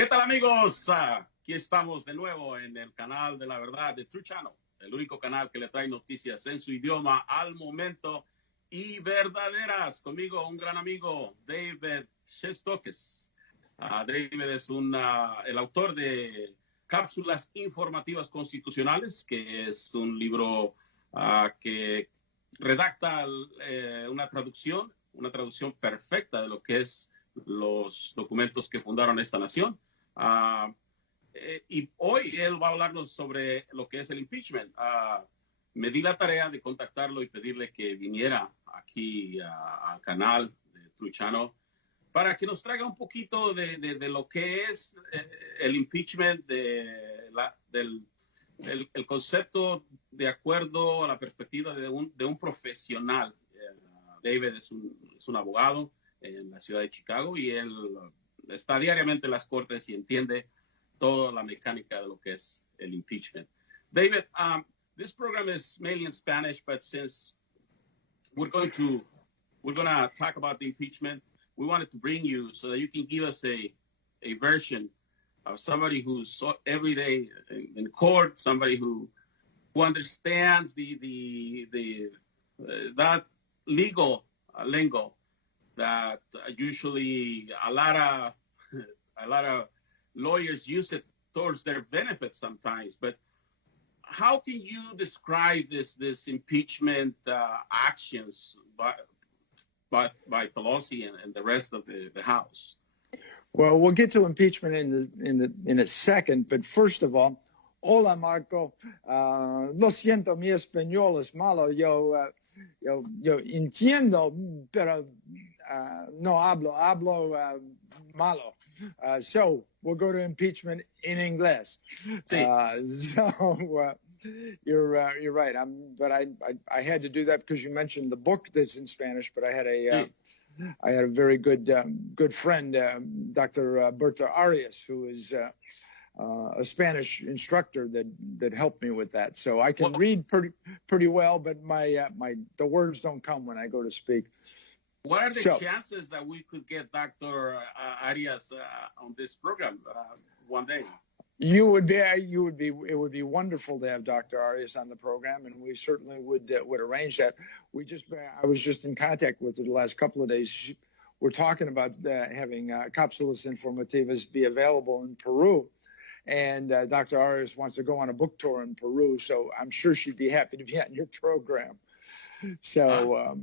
¿Qué tal, amigos? Aquí estamos de nuevo en el canal de la verdad de True Channel, el único canal que le trae noticias en su idioma al momento y verdaderas. Conmigo un gran amigo, David Shestokas. David es el autor de Cápsulas Informativas Constitucionales, que es un libro que redacta una traducción perfecta de lo que es los documentos que fundaron esta nación. Y hoy él va a hablarnos sobre lo que es el impeachment. Me di la tarea de contactarlo y pedirle que viniera aquí al canal de True Channel para que nos traiga un poquito de lo que es el impeachment, del concepto de acuerdo a la perspectiva de un profesional. David es un abogado en la ciudad de Chicago y él está diariamente en las cortes y entiende toda la mecánica de lo que es el impeachment. David, this program is mainly in Spanish, but since we're going to talk about the impeachment, we wanted to bring you so that you can give us a version of somebody who's every day in court, somebody who understands that legal lingo that usually a lot of lawyers use it towards their benefit sometimes. But how can you describe this impeachment actions by Pelosi and the rest of the House? Well, we'll get to impeachment in a second, but first of all, hola Marco, lo siento, mi español es malo, yo entiendo, pero no hablo malo. So we'll go to impeachment in English. Sí. You're right. But I had to do that because you mentioned the book that's in Spanish. But I had a very good friend, Dr. Berta Arias, who is a Spanish instructor that helped me with that. So I can read pretty well, but the words don't come when I go to speak. What are the chances that we could get Dr. Arias on this program one day? It would be wonderful to have Dr. Arias on the program, and we certainly would arrange that. I was just in contact with her the last couple of days. We're talking about having Cápsulas Informativas be available in Peru, and Dr. Arias wants to go on a book tour in Peru, so I'm sure she'd be happy to be on your program. So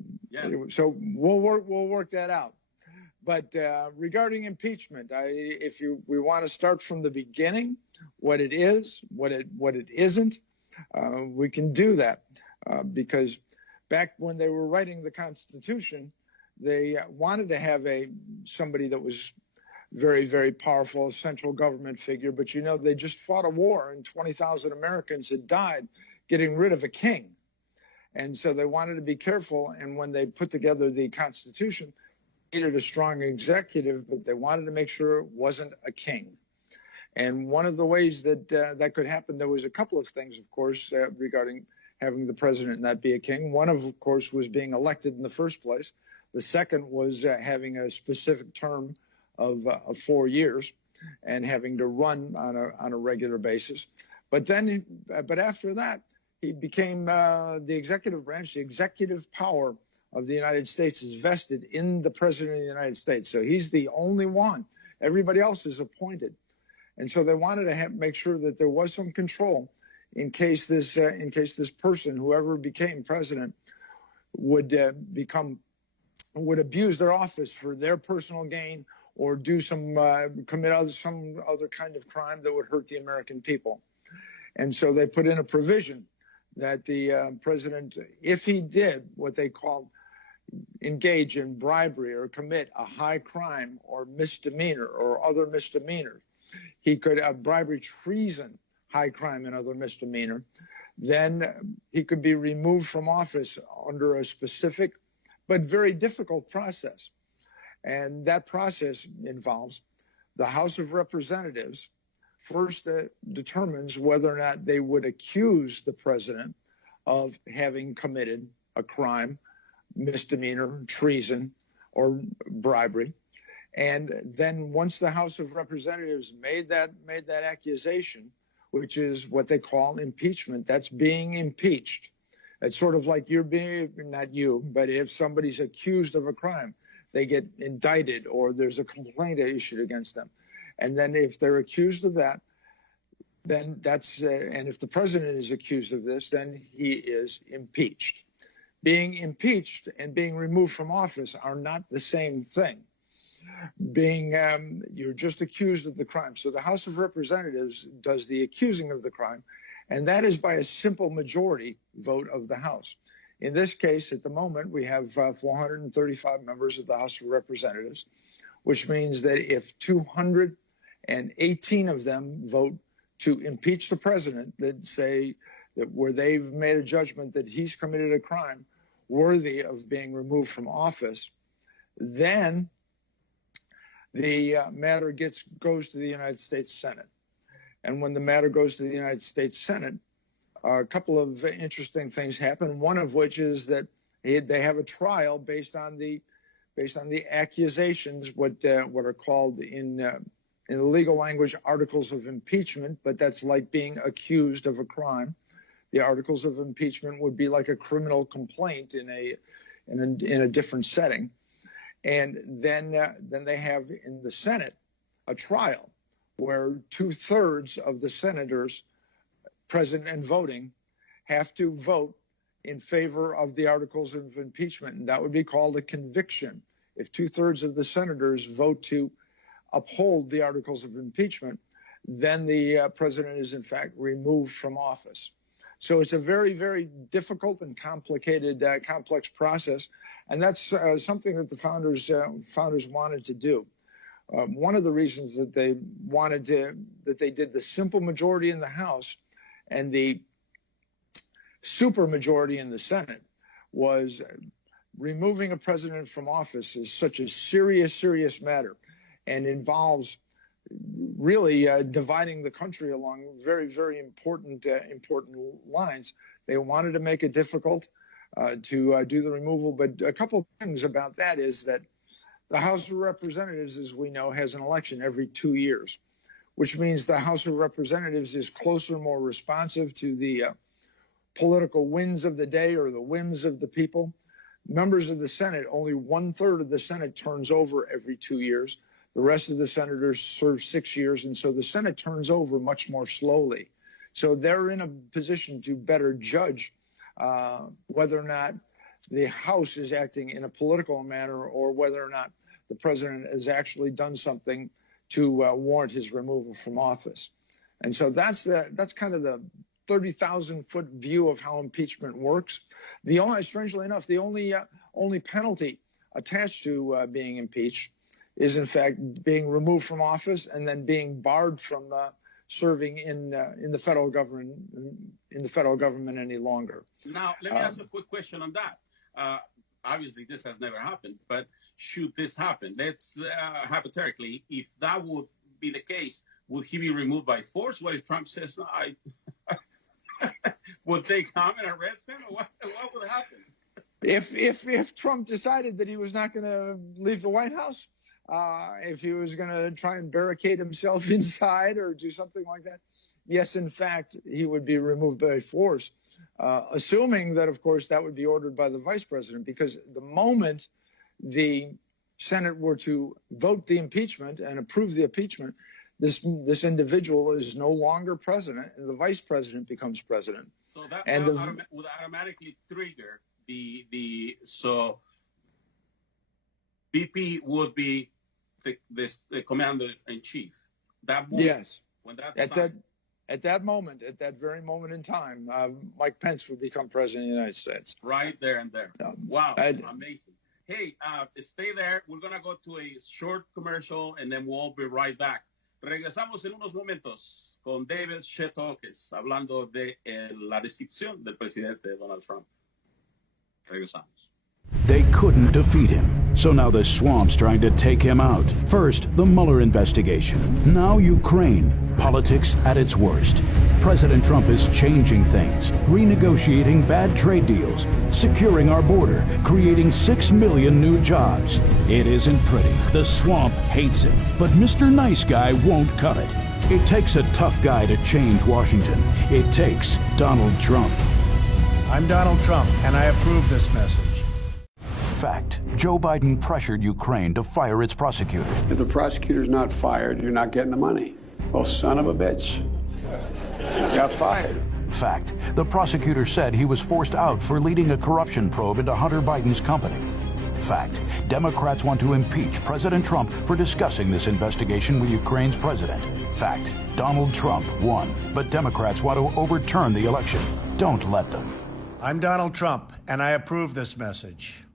so we'll work that out. But regarding impeachment, we want to start from the beginning, what it is, what it isn't, we can do that because back when they were writing the Constitution, they wanted to have somebody that was very, very powerful, a central government figure. But they just fought a war, and 20,000 Americans had died getting rid of a king, and so they wanted to be careful. And when they put together the Constitution, needed a strong executive, but they wanted to make sure it wasn't a king. And one of the ways that could happen, there was a couple of things, of course, regarding having the president not be a king. One, of course, was being elected in the first place. The second was having a specific term of 4 years and having to run on a regular basis. But after that, he became the executive branch. The executive power of the United States is vested in the president of the United States. So he's the only one. Everybody else is appointed. And so they wanted to make sure that there was some control in case this person, whoever became president, would abuse their office for their personal gain or commit some other kind of crime that would hurt the American people. And so they put in a provision that the president, if he did what they called engage in bribery or commit a high crime or misdemeanor or other misdemeanors, he could bribery, treason, high crime, and other misdemeanor, then he could be removed from office under a specific but very difficult process. And that process involves the House of Representatives first determines whether or not they would accuse the president of having committed a crime, misdemeanor, treason, or bribery. And then once the House of Representatives made that accusation, which is what they call impeachment, that's being impeached. It's sort of like you're being, not you, but if somebody's accused of a crime, they get indicted or there's a complaint issued against them. And then if they're accused of that, then that's, and if the president is accused of this, then he is impeached. Being impeached and being removed from office are not the same thing. You're just accused of the crime. So the House of Representatives does the accusing of the crime, and that is by a simple majority vote of the House. In this case, at the moment, we have 435 members of the House of Representatives, which means that if 218 of them vote to impeach the president, that say that where they've made a judgment that he's committed a crime worthy of being removed from office, then the matter goes to the United States Senate. And when the matter goes to the United States Senate, a couple of interesting things happen. One of which is that they have a trial based on the accusations, what are called in the legal language articles of impeachment, but that's like being accused of a crime. The articles of impeachment would be like a criminal complaint in a different setting. And then they have in the Senate a trial where 2/3 of the senators present and voting have to vote in favor of the articles of impeachment, and that would be called a conviction. If 2/3 of the senators vote to uphold the articles of impeachment, then the president is in fact removed from office. So it's a very, very difficult and complicated, complex process, and that's something that the founders wanted to do. One of the reasons that they did the simple majority in the House and the super majority in the Senate was removing a president from office is such a serious, serious matter, and involves really dividing the country along very, very important lines. They wanted to make it difficult to do the removal, but a couple of things about that is that the House of Representatives, as we know, has an election every 2 years, which means the House of Representatives is closer, more responsive to the political winds of the day or the whims of the people. Members of the Senate, only 1/3 of the Senate turns over every 2 years. The rest of the senators serve 6 years, and so the Senate turns over much more slowly. So they're in a position to better judge whether or not the House is acting in a political manner or whether or not the president has actually done something to warrant his removal from office. And so that's kind of the 30,000-foot view of how impeachment works. Strangely enough, the only penalty attached to being impeached is in fact being removed from office and then being barred from serving in the federal government any longer. Now, let me ask a quick question on that. Obviously, this has never happened, but should this happen, let's hypothetically, if that would be the case, would he be removed by force? What if Trump says, no, would they come and arrest him? Or what would happen? If Trump decided that he was not going to leave the White House, if he was going to try and barricade himself inside or do something like that, yes, in fact, he would be removed by force, assuming that, of course, that would be ordered by the vice president, because the moment the Senate were to vote the impeachment and approve the impeachment, this individual is no longer president, and the vice president becomes president. So that would automatically trigger so VP would be the commander in chief. That moment, yes. When that's at that moment, at that very moment in time, Mike Pence would become president of the United States. Right there and there. Wow, amazing. Hey, stay there. We're going to go to a short commercial, and then we'll be right back. Regresamos en unos momentos con David Shestokas, hablando de la destitución del presidente Donald Trump. Regresamos. They couldn't defeat him, so now the swamp's trying to take him out. First, the Mueller investigation. Now Ukraine. Politics at its worst. President Trump is changing things, renegotiating bad trade deals, securing our border, creating 6 million new jobs. It isn't pretty. The swamp hates him. But Mr. Nice Guy won't cut it. It takes a tough guy to change Washington. It takes Donald Trump. I'm Donald Trump, and I approve this message. Fact. Joe Biden pressured Ukraine to fire its prosecutor. If the prosecutor's not fired, you're not getting the money. Well, son of a bitch. Got fired. Fact. The prosecutor said he was forced out for leading a corruption probe into Hunter Biden's company. Fact. Democrats want to impeach President Trump for discussing this investigation with Ukraine's president. Fact. Donald Trump won, but Democrats want to overturn the election. Don't let them. I'm Donald Trump, and I approve this message.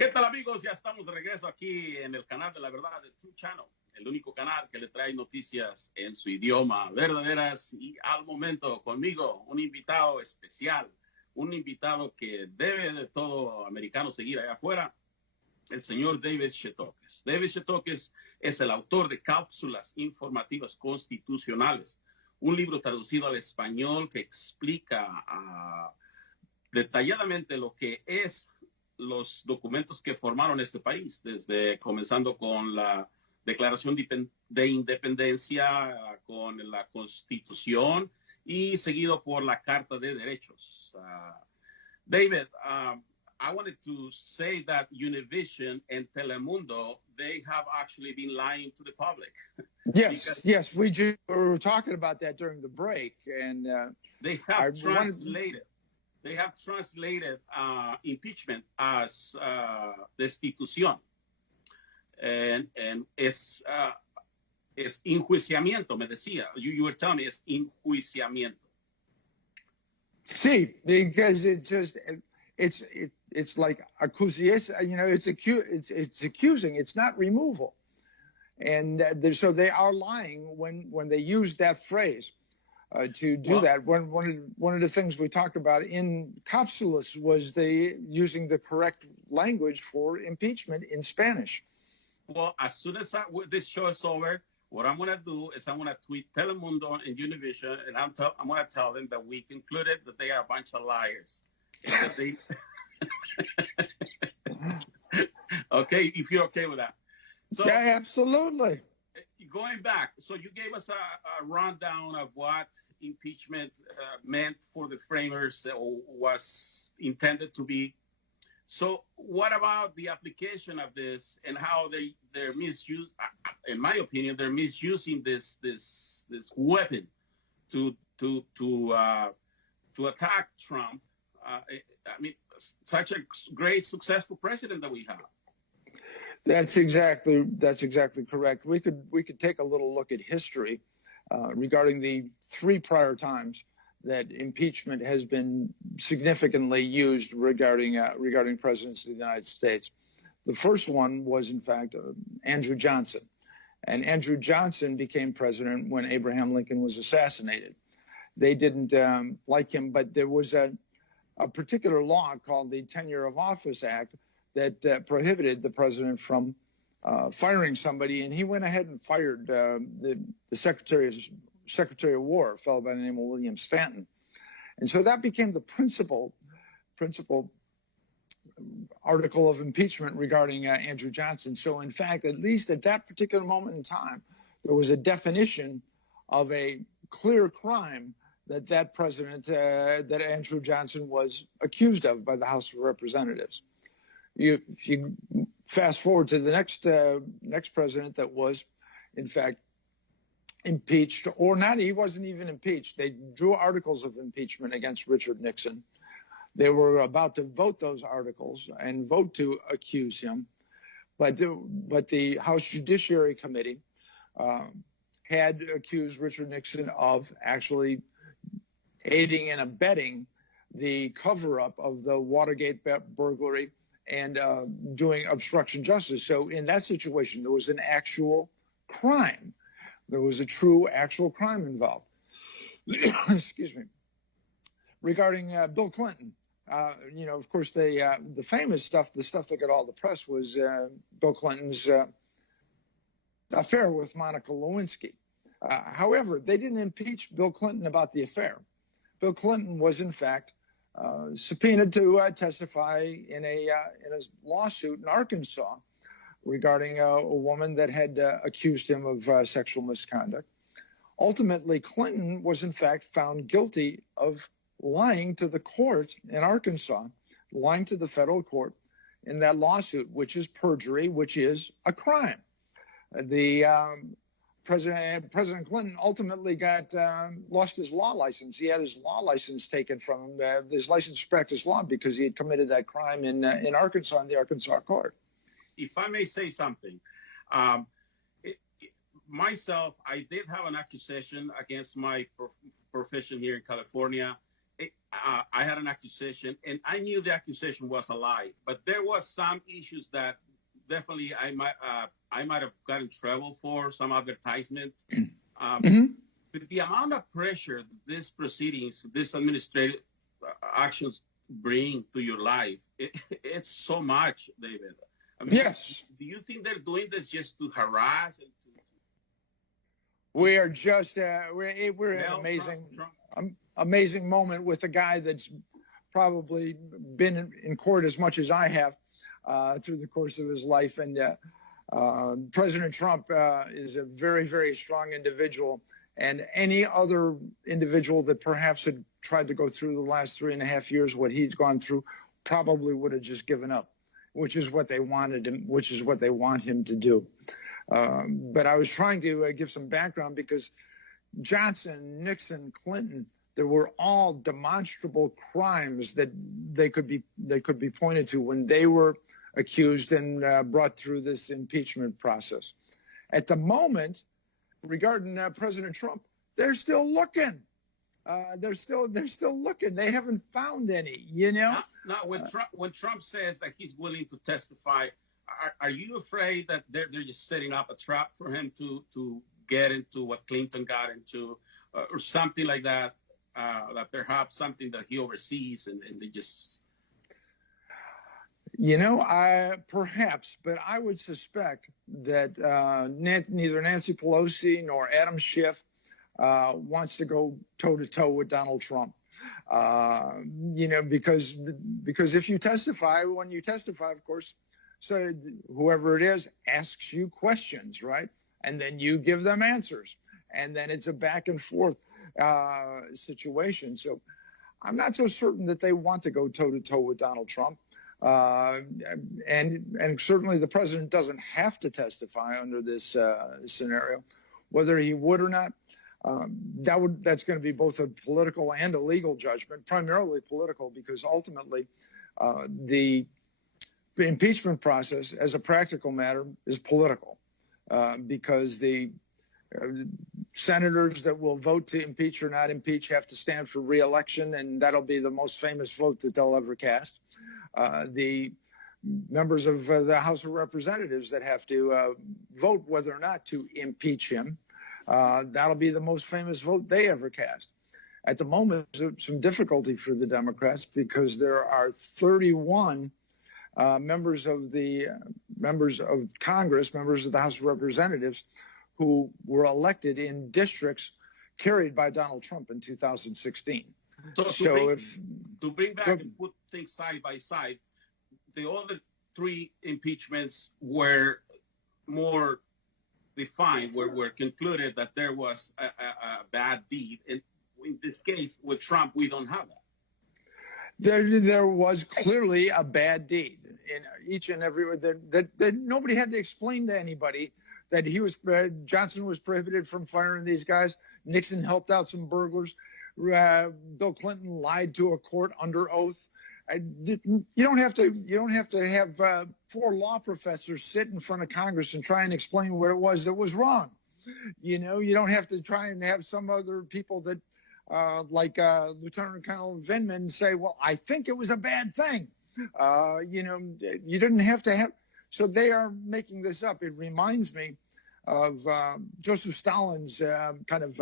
¿Qué tal, amigos? Ya estamos de regreso aquí en el canal de la verdad de True Channel, el único canal que le trae noticias en su idioma verdaderas y al momento. Conmigo un invitado especial, un invitado que debe de todo americano seguir allá afuera, el señor David Shestokas. David Shestokas es el autor de Cápsulas Informativas Constitucionales, un libro traducido al español que explica detalladamente lo que es los documentos que formaron este país, desde comenzando con la Declaración de Independencia, con la Constitución y seguido por la Carta de Derechos. David, I wanted to say that Univision and Telemundo, they have actually been lying to the public. Yes, we were talking about that during the break, and they have translated. They have translated impeachment as destitución. And es enjuiciamiento, me decía. You were telling me it's enjuiciamiento. Sí, because it's like accusation. You know, it's accusing. It's not removal, and so they are lying when they use that phrase. To do that. One of the things we talked about in Cápsulas was using the correct language for impeachment in Spanish. Well, as soon as this show is over, what I'm going to do is I'm going to tweet Telemundo and Univision, and I'm going to tell them that we concluded that they are a bunch of liars. And that they... Okay, if you're okay with that. So, yeah, absolutely. Going back, so you gave us a rundown of what impeachment meant for the framers, or was intended to be. So what about the application of this and how they're misuse? In my opinion, they're misusing this weapon to attack Trump. I mean, such a great, successful president that we have. That's exactly correct. We could take a little look at history regarding the 3 prior times that impeachment has been significantly used regarding presidents of the United States. The first one was, in fact, Andrew Johnson, and Andrew Johnson became president when Abraham Lincoln was assassinated. They didn't like him, but there was a particular law called the Tenure of Office Act that prohibited the president from firing somebody, and he went ahead and fired the Secretary of War, a fellow by the name of William Stanton. And so that became the principal article of impeachment regarding Andrew Johnson. So in fact, at least at that particular moment in time, there was a definition of a clear crime that president, that Andrew Johnson was accused of by the House of Representatives. If you fast forward to the next president that was, in fact, impeached, or not, he wasn't even impeached. They drew articles of impeachment against Richard Nixon. They were about to vote those articles and vote to accuse him. But the House Judiciary Committee had accused Richard Nixon of actually aiding and abetting the cover-up of the Watergate burglary and doing obstruction of justice. So in that situation, there was an actual crime. There was a true actual crime involved. Excuse me. Regarding Bill Clinton, of course, the famous stuff, the stuff that got all the press was Bill Clinton's affair with Monica Lewinsky. However, they didn't impeach Bill Clinton about the affair. Bill Clinton was, in fact, subpoenaed to testify in a lawsuit in Arkansas regarding a woman that had accused him of sexual misconduct. Ultimately, Clinton was, in fact, found guilty of lying to the court in Arkansas, lying to the federal court in that lawsuit, which is perjury, which is a crime. President Clinton ultimately lost his law license. He had his law license taken from him, his license to practice law, because he had committed that crime in Arkansas, in the Arkansas court. If I may say something, myself, I did have an accusation against my profession here in California. I had an accusation, and I knew the accusation was a lie, but there was some issues that definitely I might have gotten in trouble for, some advertisement. But the amount of pressure these proceedings, these administrative actions bring to your life, it's so much, David. I mean, yes. Do you think they're doing this just to harass? And we are just we're an amazing moment with a guy that's probably been in court as much as I have through the course of his life. And President Trump is a very, very strong individual. And any other individual that perhaps had tried to go through the last 3.5 years, what he's gone through, probably would have just given up, which is what they wanted him, which is what they want him to do. But I was trying to give some background because Johnson, Nixon, Clinton, there were all demonstrable crimes that they could be pointed to when they were accused and brought through this impeachment process. At the moment, regarding President Trump, they're still looking. They're still looking. They haven't found any. Now when Trump says that he's willing to testify, are you afraid that they're just setting up a trap for him to get into what Clinton got into, or something like that? That perhaps something that he oversees, and they just. Perhaps, but I would suspect that neither Nancy Pelosi nor Adam Schiff wants to go toe-to-toe with Donald Trump. Because if you testify, when you testify, of course, so whoever it is asks you questions, right? And then you give them answers. And then it's a back and forth situation. So I'm not so certain that they want to go toe-to-toe with Donald Trump. And certainly the president doesn't have to testify under this scenario. Whether he would or not, that's going to be both a political and a legal judgment, primarily political, because ultimately the impeachment process, as a practical matter, is political, because the senators that will vote to impeach or not impeach have to stand for re-election, and that'll be the most famous vote that they'll ever cast. The members of the House of Representatives that have to vote whether or not to impeach him, that'll be the most famous vote they ever cast. At the moment, there's some difficulty for the Democrats because there are 31 members of Congress, members of the House of Representatives, who were elected in districts carried by Donald Trump in 2016. To bring back and put things side by side, the other 3 impeachments were more defined, were concluded that there was a bad deed. And in this case, with Trump, we don't have that. There was clearly a bad deed. each and every that nobody had to explain to anybody that Johnson was prohibited from firing these guys. Nixon helped out some burglars. Bill Clinton lied to a court under oath. You don't have to have 4 law professors sit in front of Congress and try and explain what it was that was wrong. You don't have to try and have some other people that like Lieutenant Colonel Vindman say, well, I think it was a bad thing. You didn't have to have. So they are making this up. It reminds me of Joseph Stalin's kind of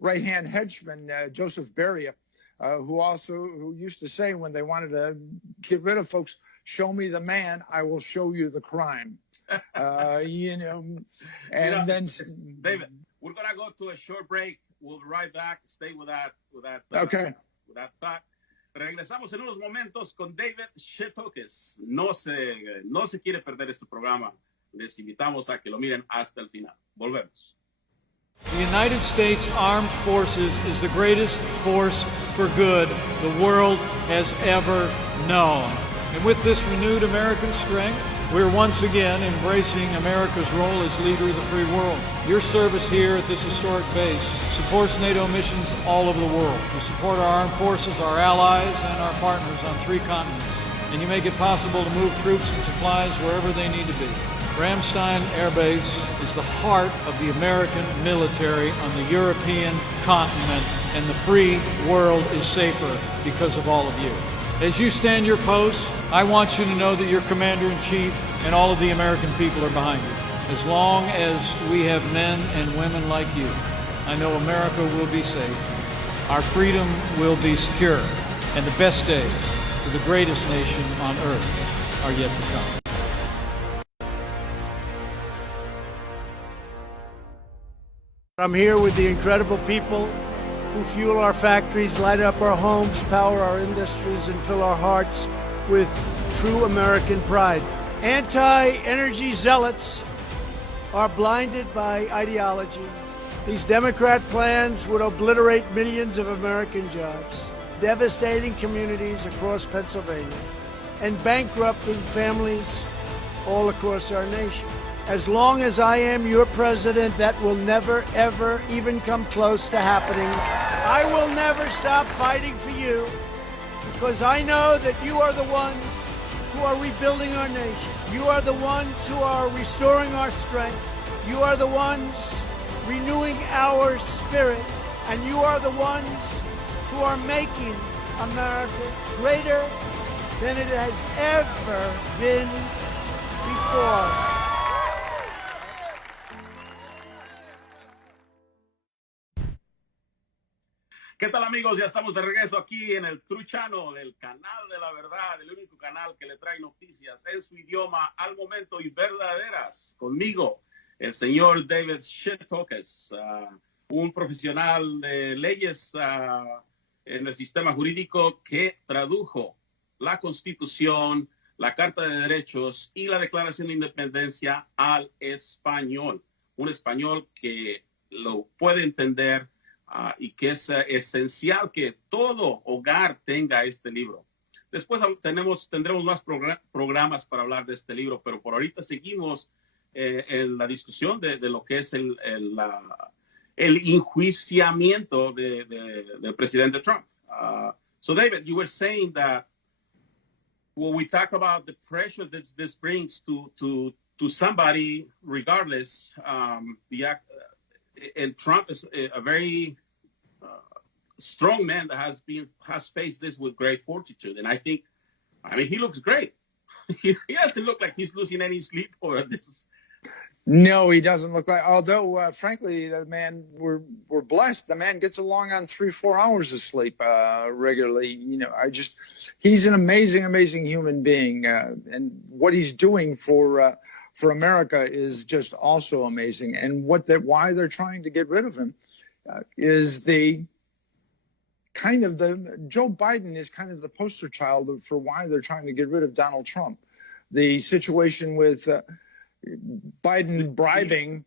right-hand henchman, Joseph Beria, who used to say when they wanted to get rid of folks, show me the man, I will show you the crime. And then David, we're gonna go to a short break. We'll be right back. Stay with that okay. With that thought. Regresamos en unos momentos con David Shestokas. No se quiere perder este programa. Les invitamos a que lo miren hasta el final. Volvemos. The United States Armed Forces is the greatest force for good the world has ever known. And with this renewed American strength, we're once again embracing America's role as leader of the free world. Your service here at this historic base supports NATO missions all over the world. You support our armed forces, our allies, and our partners on 3 continents. And you make it possible to move troops and supplies wherever they need to be. Ramstein Air Base is the heart of the American military on the European continent, and the free world is safer because of all of you. As you stand your post, I want you to know that your Commander-in-Chief and all of the American people are behind you. As long as we have men and women like you, I know America will be safe, our freedom will be secure, and the best days for the greatest nation on earth are yet to come. I'm here with the incredible people who fuel our factories, light up our homes, power our industries, and fill our hearts with true American pride. Anti-energy zealots are blinded by ideology. These Democrat plans would obliterate millions of American jobs, devastating communities across Pennsylvania, and bankrupting families all across our nation. As long as I am your president, that will never, ever even come close to happening. I will never stop fighting for you, because I know that you are the ones who are rebuilding our nation. You are the ones who are restoring our strength. You are the ones renewing our spirit. And you are the ones who are making America greater than it has ever been before. ¿Qué tal, amigos? Ya estamos de regreso aquí en el Truchano, el canal de la verdad, el único canal que le trae noticias en su idioma al momento y verdaderas. Conmigo, el señor David Shestokas, un profesional de leyes en el sistema jurídico que tradujo la Constitución, la Carta de Derechos y la Declaración de Independencia al español. Un español que lo puede entender y que es esencial que todo hogar tenga este libro. Después tendremos más programas para hablar de este libro, pero por ahorita seguimos en la discusión de lo que es el enjuiciamiento del presidente Trump. So David, you were saying that when we talk about the pressure that this brings to somebody, regardless, and Trump is a very strong man that has faced this with great fortitude. And I mean, he looks great. He doesn't look like he's losing any sleep over this. No, he doesn't look like, although, frankly, the man, we're blessed. The man gets along on 3-4 hours of sleep regularly. He's an amazing, amazing human being. And what he's doing for America is just also amazing. And why they're trying to get rid of him is Joe Biden is kind of the poster child for why they're trying to get rid of Donald Trump. The situation with Biden bribing.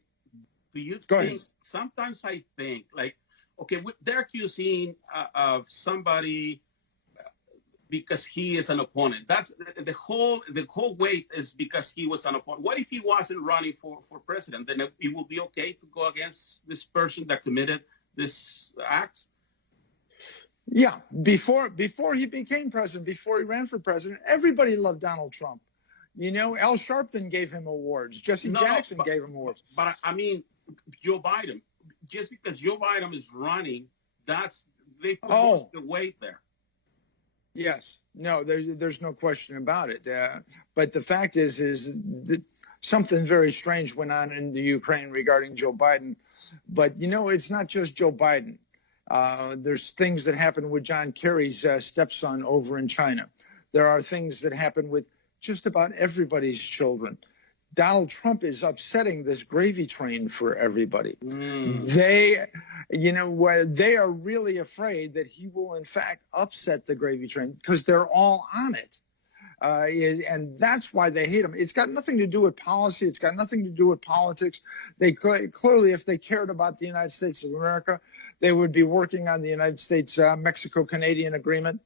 Do you think, sometimes I think, like, okay, they're accusing of somebody because he is an opponent. That's the whole weight is because he was an opponent. What if he wasn't running for president? Then it would be okay to go against this person that committed this act? Yeah, before he became president, before he ran for president, everybody loved Donald Trump. You know, Al Sharpton gave him awards. Jesse Jackson gave him awards. But I mean, Joe Biden, just because Joe Biden is running, they put most of the weight there. Yes, no, there's no question about it. But the fact is that something very strange went on in the Ukraine regarding Joe Biden. But, you know, it's not just Joe Biden. There's things that happen with John Kerry's stepson over in China. There are things that happen with just about everybody's children. Donald Trump is upsetting this gravy train for everybody. They are really afraid that he will, in fact, upset the gravy train because they're all on it. And that's why they hate him. It's got nothing to do with policy. It's got nothing to do with politics. They clearly, if they cared about the United States of America, they would be working on the United States Mexico-Canadian agreement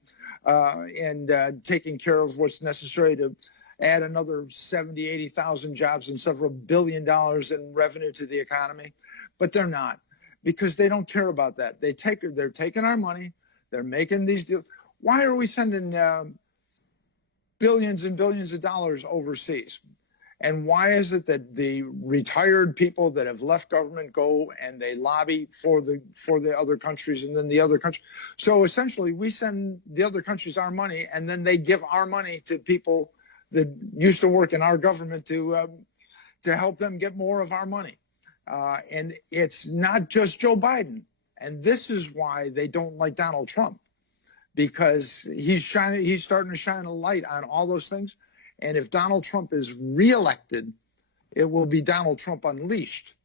and taking care of what's necessary to add another 70, 80,000 jobs and several $1 billion in revenue to the economy. But they're not, because they don't care about that. They're taking our money. They're making these deals. Why are we sending billions and billions of dollars overseas? And why is it that the retired people that have left government go and they lobby for the other countries and then the other countries? So essentially, we send the other countries our money, and then they give our money to people that used to work in our government to help them get more of our money. And it's not just Joe Biden. And this is why they don't like Donald Trump, because he's starting to shine a light on all those things. And if Donald Trump is reelected, it will be Donald Trump unleashed,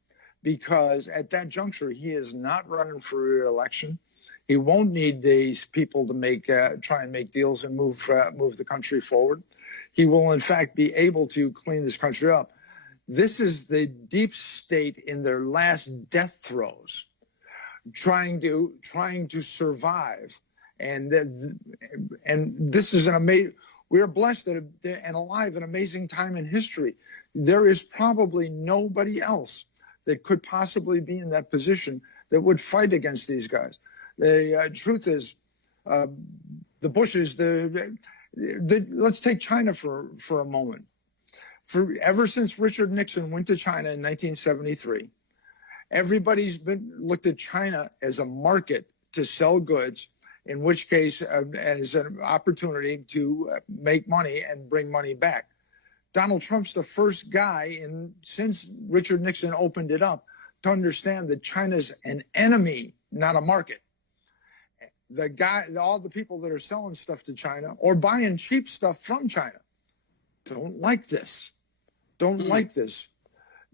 because at that juncture, he is not running for reelection. He won't need these people to try and make deals and move the country forward. He will, in fact, be able to clean this country up. This is the deep state in their last death throes, trying to survive. And this is an amazing. We are blessed and alive, an amazing time in history. There is probably nobody else that could possibly be in that position that would fight against these guys. The truth is, the Bushes. Let's take China for a moment. Ever since Richard Nixon went to China in 1973, everybody's looked at China as a market to sell goods, in which case as an opportunity to make money and bring money back. Donald Trump's the first guy since Richard Nixon opened it up to understand that China's an enemy, not a market. All the people that are selling stuff to China or buying cheap stuff from China don't like this. Like this.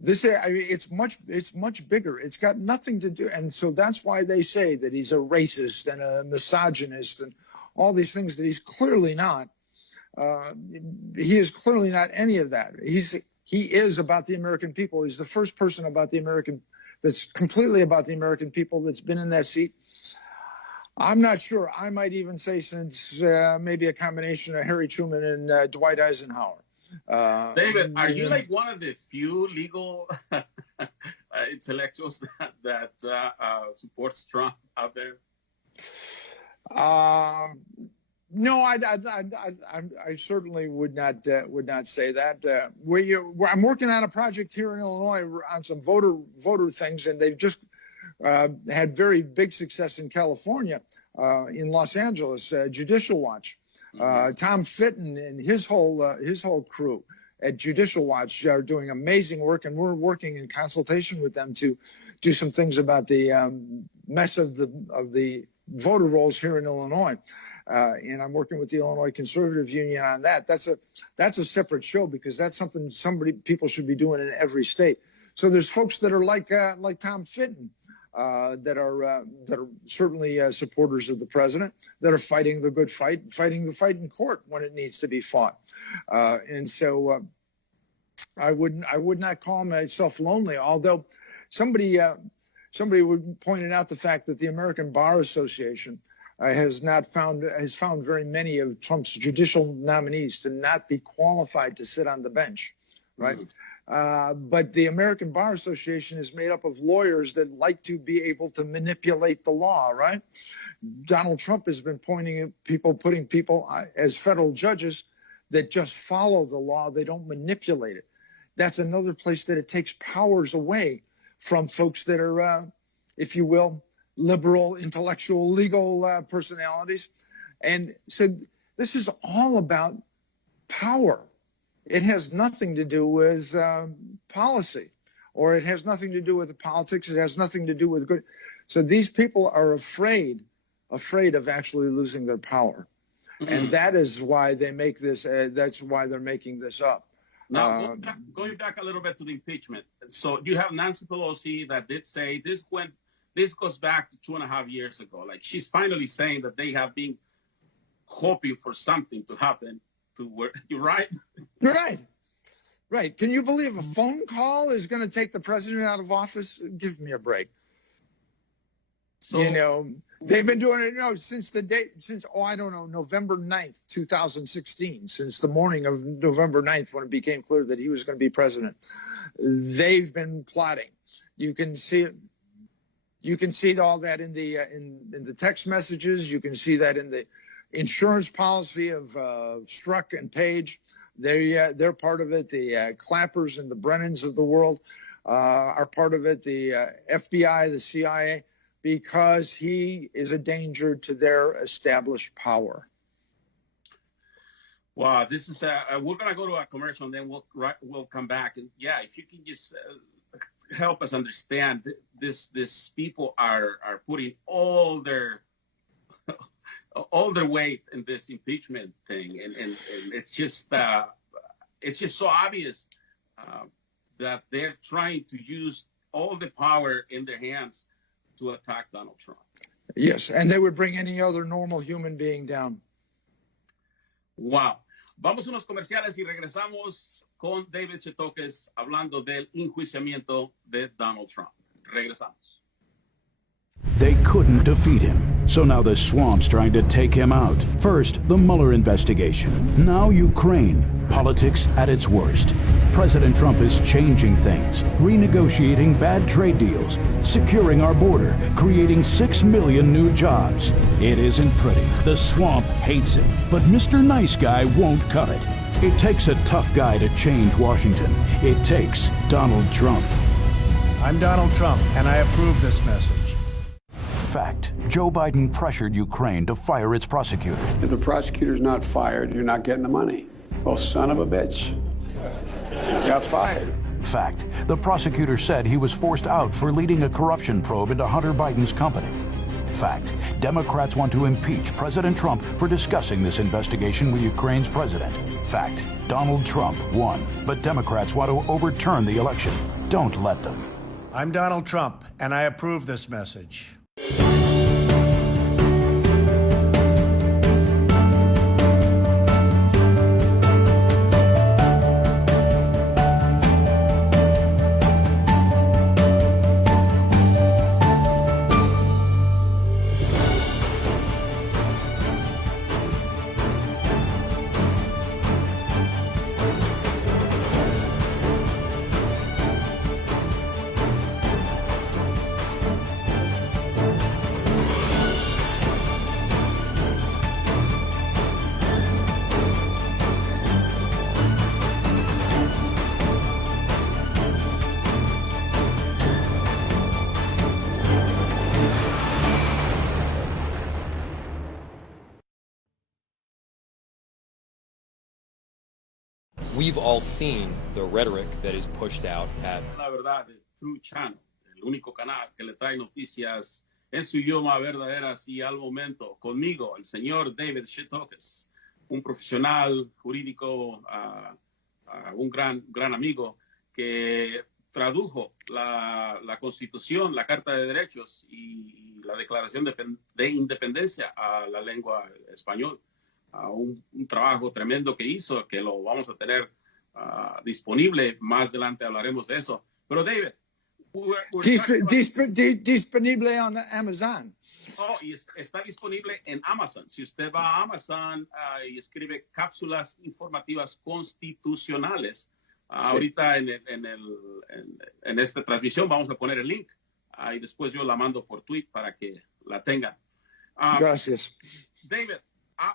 It's much bigger. It's got nothing to do. And so that's why they say that he's a racist and a misogynist and all these things that he's clearly not. He is clearly not any of that. He is about the American people. He's the first person that's completely about the American people that's been in that seat. I'm not sure. I might even say since maybe a combination of Harry Truman and Dwight Eisenhower. David, are you like one of the few legal intellectuals that supports Trump out there? No, I certainly would not say that. I'm working on a project here in Illinois on some voter things, and they've just had very big success in California, in Los Angeles, Judicial Watch. Tom Fitton and his whole crew at Judicial Watch are doing amazing work, and we're working in consultation with them to do some things about the mess of the voter rolls here in Illinois. And I'm working with the Illinois Conservative Union on that. That's a separate show, because that's something people should be doing in every state. So there's folks that are like Tom Fitton, that are certainly supporters of the president, that are fighting the good fight, fighting the fight in court when it needs to be fought. And so I would not call myself lonely, although somebody pointed out the fact that the American Bar Association has found very many of Trump's judicial nominees to not be qualified to sit on the bench, right? But the American Bar Association is made up of lawyers that like to be able to manipulate the law, right? Donald Trump has been putting people as federal judges that just follow the law. They don't manipulate it. That's another place that it takes powers away from folks that are, if you will, liberal, intellectual, legal personalities. And so this is all about power. It has nothing to do with policy, or it has nothing to do with the politics. It has nothing to do with good. So these people are afraid of actually losing their power. And that is why they make this, that's why they're making this up. Now, going back a little bit to the impeachment. So you have Nancy Pelosi that did say this goes back to 2.5 years ago. Like, she's finally saying that they have been hoping for something to happen to work. You're right. You're right. Right. Can you believe a phone call is going to take the president out of office? Give me a break. So, you know, they've been doing it, since November 9th, 2016, since the morning of November 9th, when it became clear that he was going to be president. They've been plotting. You can see it. You can see all that in the text messages. You can see that in the insurance policy of Strzok and Page. They're part of it. The Clappers and the Brennans of the world are part of it. The FBI, the CIA, because he is a danger to their established power. Wow, this is we're gonna go to a commercial and then we'll come back. And yeah, if you can just help us understand this people are putting all their weight in this impeachment thing, and it's just so obvious that they're trying to use all the power in their hands to attack Donald Trump. Yes, and they would bring any other normal human being down. Wow. Vamos a unos comerciales y regresamos con David Shestokas hablando del enjuiciamiento de Donald Trump. Regresamos. They couldn't defeat him, so now the swamp's trying to take him out. First, the Mueller investigation. Now Ukraine. Politics at its worst. President Trump is changing things, renegotiating bad trade deals, securing our border, creating 6 million new jobs. It isn't pretty. The swamp hates him, but Mr. Nice Guy won't cut it. It takes a tough guy to change Washington. It takes Donald Trump. I'm Donald Trump, and I approve this message. Fact: Joe Biden pressured Ukraine to fire its prosecutor. If the prosecutor's not fired, you're not getting the money. Well, son of a bitch. Got fired. Fact: the prosecutor said he was forced out for leading a corruption probe into Hunter Biden's company. Fact: Democrats want to impeach President Trump for discussing this investigation with Ukraine's president. Fact: Donald Trump won, but Democrats want to overturn the election. Don't let them. I'm Donald Trump, and I approve this message. We've all seen the rhetoric that is pushed out at La verdad, True Channel, el único canal que le trae noticias en su idioma verdaderas y al momento. Conmigo, el señor David Shestokas, un profesional jurídico, un gran amigo que tradujo la Constitución, la Carta de Derechos y la Declaración de Independencia a la lengua español. Un trabajo tremendo que hizo, que lo vamos a tener disponible. Más adelante hablaremos de eso. Pero David, Disponible on Amazon. Oh, y está disponible en Amazon. Si usted va a Amazon y escribe cápsulas informativas constitucionales, ahorita en esta transmisión vamos a poner el link. Y después yo la mando por tweet para que la tengan. Gracias. David,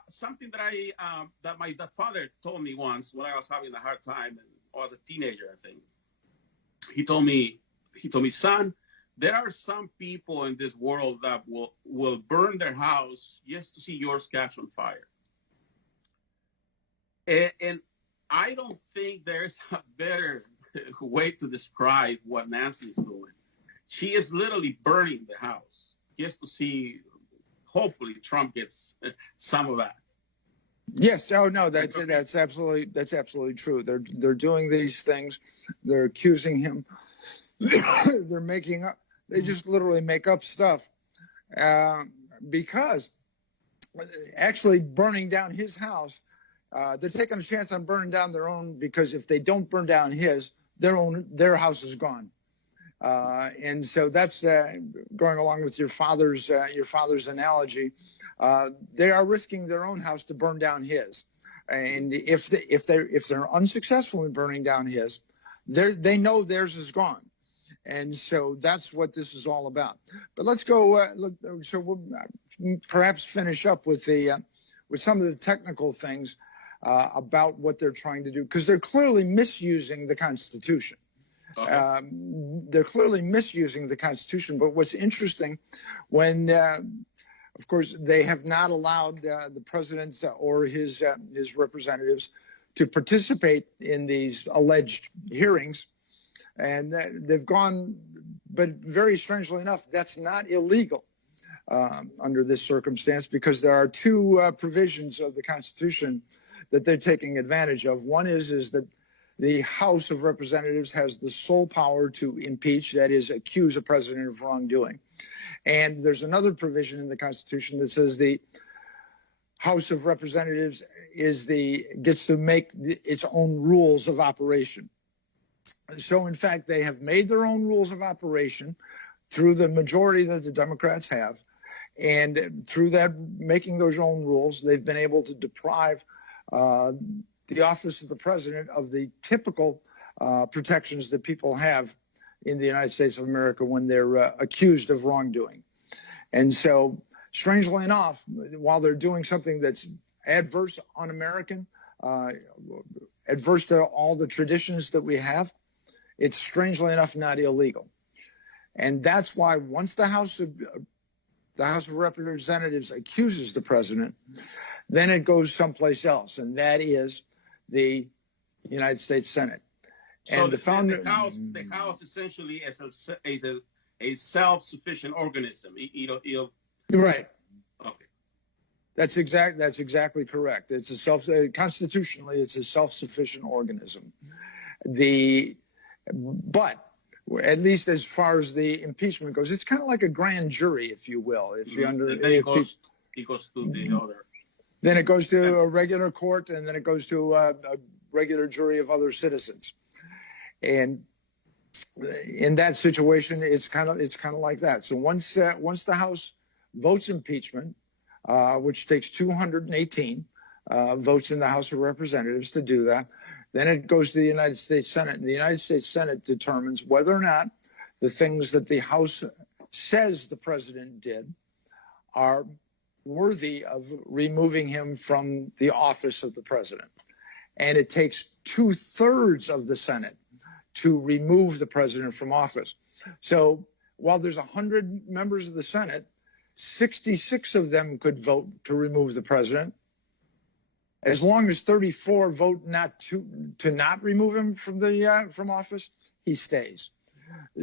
something that my father told me once when I was having a hard time, and I was a teenager, I think. He told me, son, there are some people in this world that will burn their house just to see yours catch on fire. And I don't think there's a better way to describe what Nancy's doing. She is literally burning the house just to see, hopefully, Trump gets some of that. Yes. Oh no, that's absolutely true. They're doing these things. They're accusing him. They're making up. They just literally make up stuff because actually burning down his house, they're taking a chance on burning down their own, because if they don't burn down their house is gone. And so that's going along with your father's analogy. They are risking their own house to burn down his, and if they're unsuccessful in burning down his, they know theirs is gone, and so that's what this is all about. But let's go. So we'll perhaps finish up with some of the technical things about what they're trying to do, because they're clearly misusing the Constitution. Okay. They're clearly misusing the Constitution. But what's interesting, when of course, they have not allowed the president or his representatives to participate in these alleged hearings, and they've gone. But very strangely enough, that's not illegal under this circumstance, because there are two provisions of the Constitution that they're taking advantage of. One is that the House of Representatives has the sole power to impeach, that is, accuse a president of wrongdoing. And there's another provision in the Constitution that says the House of Representatives gets to make its own rules of operation. So, in fact, they have made their own rules of operation through the majority that the Democrats have. And through that, making those own rules, they've been able to deprive the office of the president of the typical protections that people have in the United States of America when they're accused of wrongdoing. And so, strangely enough, while they're doing something that's adverse, un-American, adverse to all the traditions that we have, it's strangely enough not illegal. And that's why once the House of Representatives accuses the president, then it goes someplace else, and that is the United States Senate. So and the House essentially is a self-sufficient organism. Right. Okay. That's exactly correct. It's constitutionally, it's a self-sufficient organism. But at least as far as the impeachment goes, it's kind of like a grand jury, if you will. It goes to the other. Then it goes to a regular court, and then it goes to a regular jury of other citizens. And in that situation, it's kind of like that. So once the House votes impeachment, which takes 218 votes in the House of Representatives to do that, then it goes to the United States Senate, and the United States Senate determines whether or not the things that the House says the president did are worthy of removing him from the office of the president. And it takes 2/3 of the Senate to remove the president from office. So while there's 100 members of the Senate, 66 of them could vote to remove the president. As long as 34 vote not to not remove him from office, he stays.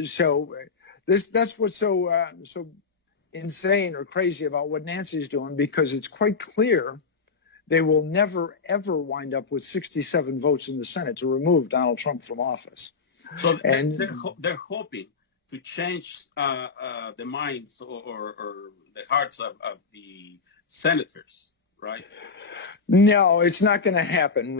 So that's what's so insane or crazy about what Nancy's doing, because it's quite clear they will never, ever wind up with 67 votes in the Senate to remove Donald Trump from office. So they're hoping to change the minds or the hearts of the senators, right? No, it's not going to happen,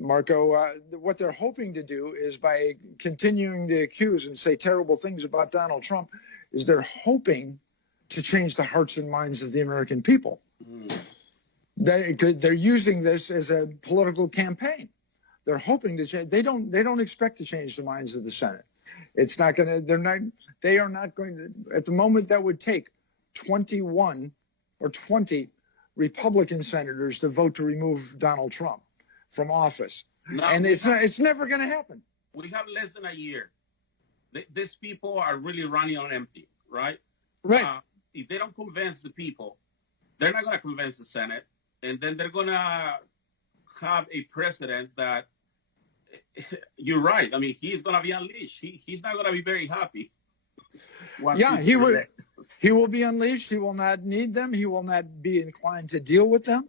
Marco. What they're hoping to do is, by continuing to accuse and say terrible things about Donald Trump, is they're hoping to change the hearts and minds of the American people. They're using this as a political campaign. They're hoping to change. They don't expect to change the minds of the Senate. It's not going to. They are not going to. At the moment, that would take 21 or 20 Republican senators to vote to remove Donald Trump from office. No, and it's never going to happen. We have less than a year. These people are really running on empty, right? Right. If they don't convince the people, they're not going to convince the Senate. And then they're going to have a president that, you're right. I mean, he's going to be unleashed. He's not going to be very happy. Yeah, he will be unleashed. He will not need them. He will not be inclined to deal with them.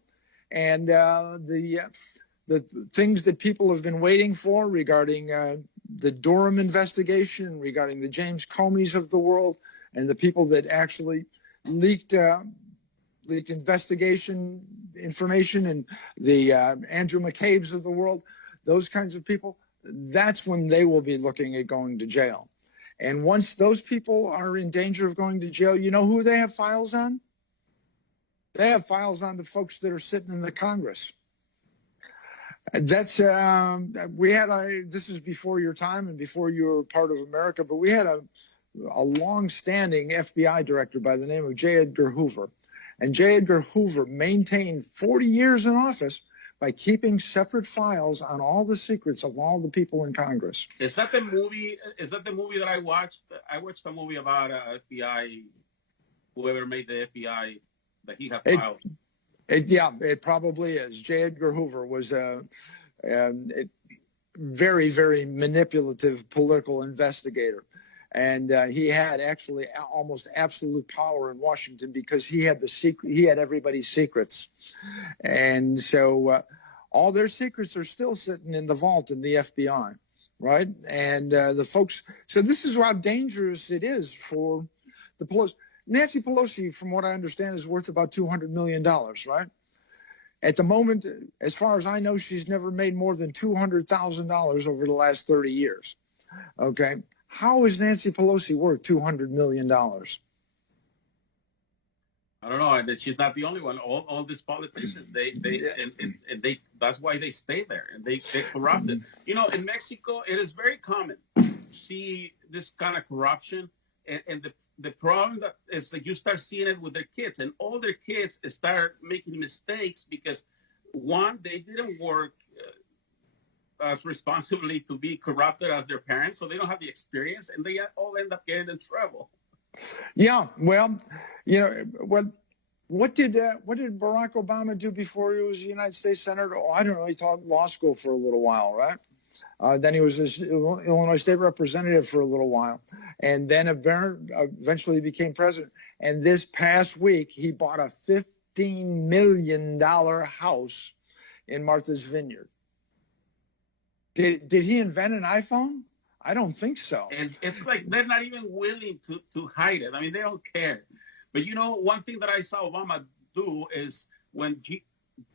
And the things that people have been waiting for regarding the Durham investigation, regarding the James Comeys of the world, and the people that actually leaked investigation information, and the Andrew McCabe's of the world, those kinds of people, that's when they will be looking at going to jail. And once those people are in danger of going to jail, you know who they have files on? They have files on the folks that are sitting in the Congress. That's this is before your time and before you were part of America, but we had a long-standing FBI director by the name of J. Edgar Hoover. And J. Edgar Hoover maintained 40 years in office by keeping separate files on all the secrets of all the people in Congress. Is that the movie? Is that the movie that I watched? I watched a movie about FBI, whoever made the FBI, that he had filed. Yeah, it probably is. J. Edgar Hoover was a very, very manipulative political investigator. And he had actually almost absolute power in Washington because he had he had everybody's secrets. And so all their secrets are still sitting in the vault in the FBI, right? And the folks, so this is how dangerous it is for the Pelosi. Nancy Pelosi, from what I understand, is worth about $200 million, right? At the moment, as far as I know, she's never made more than $200,000 over the last 30 years, okay? How is Nancy Pelosi worth $200 million? I don't know. And she's not the only one. All these politicians, they that's why they stay there, and they're corrupted. You know, in Mexico, it is very common to see this kind of corruption, and the problem that is that you start seeing it with their kids, and all their kids start making mistakes because, one, they didn't work as responsibly to be corrupted as their parents, so they don't have the experience, and they all end up getting in trouble. Yeah, well, you know, what did Barack Obama do before he was a United States Senator? Oh, I don't know. He taught law school for a little while, right? Then he was an Illinois State Representative for a little while, and then eventually became president. And this past week, he bought a $15 million house in Martha's Vineyard. Did he invent an iPhone? I don't think so. And it's like they're not even willing to hide it. I mean, they don't care. But, you know, one thing that I saw Obama do is when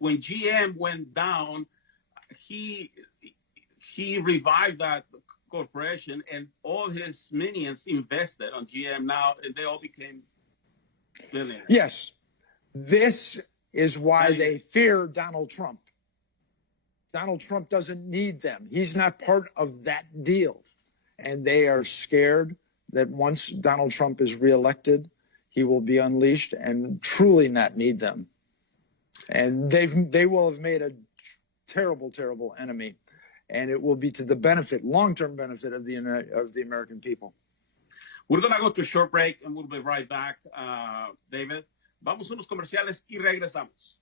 GM went down, he revived that corporation, and all his minions invested on GM now, and they all became billionaires. Yes. This is why they fear Donald Trump. Donald Trump doesn't need them. He's not part of that deal. And they are scared that once Donald Trump is reelected, he will be unleashed and truly not need them. And they will have made a terrible, terrible enemy. And it will be to the benefit, long-term benefit of the American people. We're going to go to a short break, and we'll be right back, David. Vamos a unos comerciales y regresamos.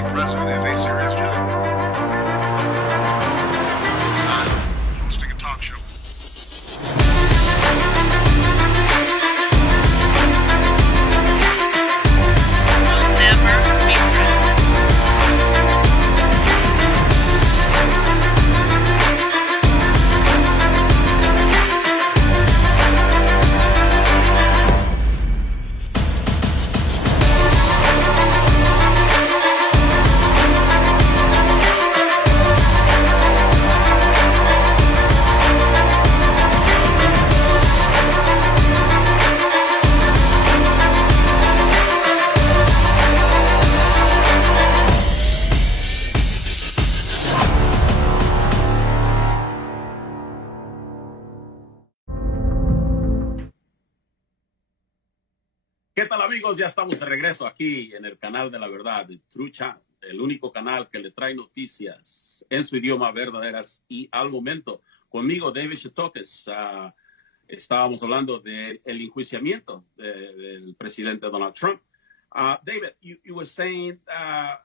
being president is a serious job. It's not hosting a talk show. ¿Qué tal, amigos? Ya estamos de regreso aquí en el canal de la verdad, de True Channel, el único canal que le trae noticias en su idioma verdaderas y al momento. Conmigo, David Shestokas. Estábamos hablando del enjuiciamiento del presidente Donald Trump. David, you were saying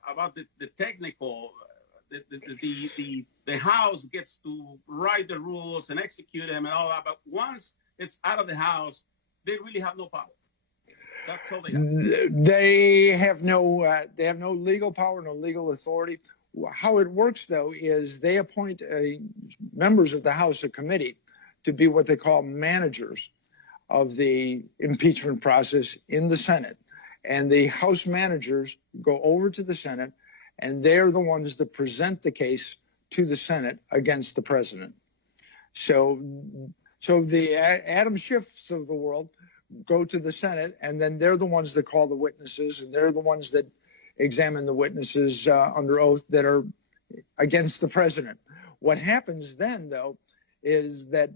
about the technical, the House gets to write the rules and execute them and all that, but once it's out of the House, they really have no power. That's all they have. They have no legal power, no legal authority. How it works, though, is they appoint members of the House, a committee, to be what they call managers of the impeachment process in the Senate. And the House managers go over to the Senate, and they're the ones that present the case to the Senate against the president. So the Adam Schiffs of the world go to the Senate, and then they're the ones that call the witnesses, and they're the ones that examine the witnesses under oath that are against the president. What happens then, though, is that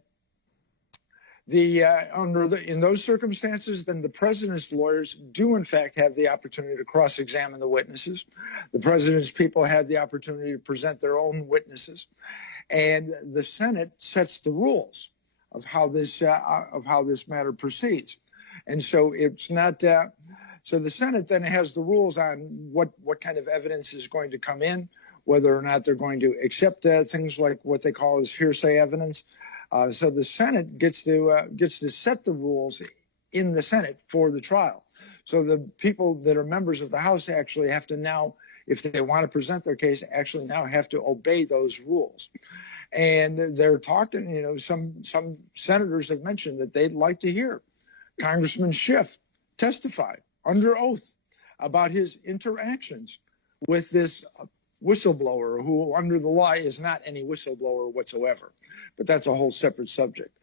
in those circumstances, then the president's lawyers do, in fact, have the opportunity to cross-examine the witnesses. The president's people have the opportunity to present their own witnesses, and the Senate sets the rules of how this matter proceeds. And so it's not. So the Senate then has the rules on what kind of evidence is going to come in, whether or not they're going to accept things like what they call as hearsay evidence. So the Senate gets to set the rules in the Senate for the trial. So the people that are members of the House actually have to now, if they want to present their case, actually now have to obey those rules. And they're talking, some senators have mentioned that they'd like to hear Congressman Schiff testify under oath about his interactions with this whistleblower who under the law is not any whistleblower whatsoever. But that's a whole separate subject.